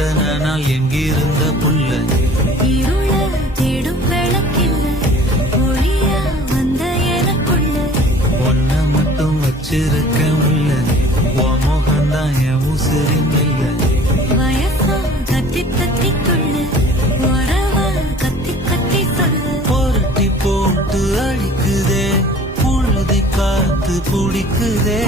இத்தனை நாள் எங்கிருந்த புள்ள இருள தேடும் விளக்கில்ல ஒளியா வந்த எனக்குள்ள ஒன்ன மட்டும் வச்சிருக்க உள்ள உன் முகம்தான் என் உசிரின் வெல்ல வயசா கத்தி கத்திக்குள்ள உறவா கத்தி கத்தி சொல்ல புரட்டி போட்டு அடிக்குதே புழுதி காத்து பிடிக்குதே